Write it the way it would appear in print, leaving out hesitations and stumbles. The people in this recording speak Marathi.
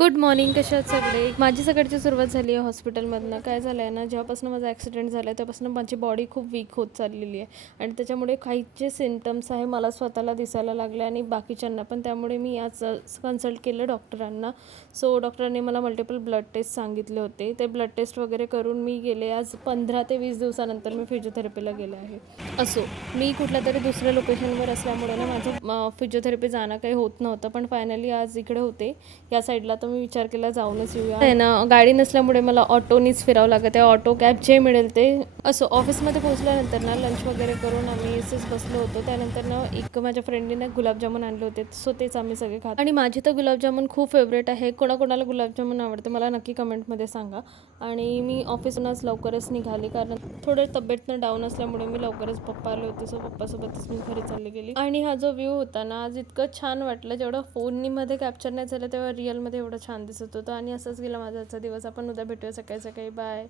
Good morning. कशा आहात सगळे? माझी सकाळची सुरुवात झाली आहे हॉस्पिटलमधनं. काय झालं आहे ना, जेव्हापासून माझा ॲक्सिडेंट झाला आहे तेव्हापासून माझी बॉडी खूप वीक होत चाललेली आहे आणि त्याच्यामुळे काही जे सिम्पटम्स आहे मला स्वतःला दिसायला लागले आणि बाकीच्यांना पण. त्यामुळे मी आज कन्सल्ट केलं डॉक्टरांना. सो डॉक्टरांनी मला मल्टिपल ब्लड टेस्ट सांगितले होते. ते ब्लड टेस्ट वगैरे करून मी गेले आज 15 ते 20 दिवसानंतर मी फिजिओथेरपीला गेले आहे. असो, मी कुठल्या तरी दुसऱ्या लोकेशनवर असल्यामुळे ना माझं फिजिओथेरपी जाणं काही होत नव्हतं, पण फायनली आज इकडे होते या साईडला, तर मी विचार केला जाऊनच येऊया. आहे ना, गाडी नसल्यामुळे मला ऑटोनीच फिरावं लागत आहे. ऑटो कॅब जे मिळेल ते. असो, ऑफिसमध्ये पोहोचल्यानंतर ना लंच वगैरे करून आम्ही असेच बसलो होतो. त्यानंतर ना एक माझ्या फ्रेंडने ना गुलाबजामुन आणले होते, सो तेच आम्ही सगळे खात. आणि माझी तर गुलाबजामुन खूप फेवरेट आहे. कोणाकोणाला गुलाबजामुन आवडते मला नक्की कमेंटमध्ये सांगा. आणि मी ऑफिसहूनच लवकरच निघाली कारण थोडं तब्येतनं डाऊन असल्यामुळे मी लवकरच पप्पा आले होते, सो पप्पासोबतच मी घरी चालली गेली. आणि हा जो व्ह्यू होता ना आज इतकं छान वाटलं, जेवढं फोनमध्ये कॅप्चर नाही झालं तेव्हा रिअलमध्ये एवढं छान दिसत होतं. आणि असंच गेला माझा आजचा दिवस. आपण उद्या भेटूया सकाळी सकाळी. बाय.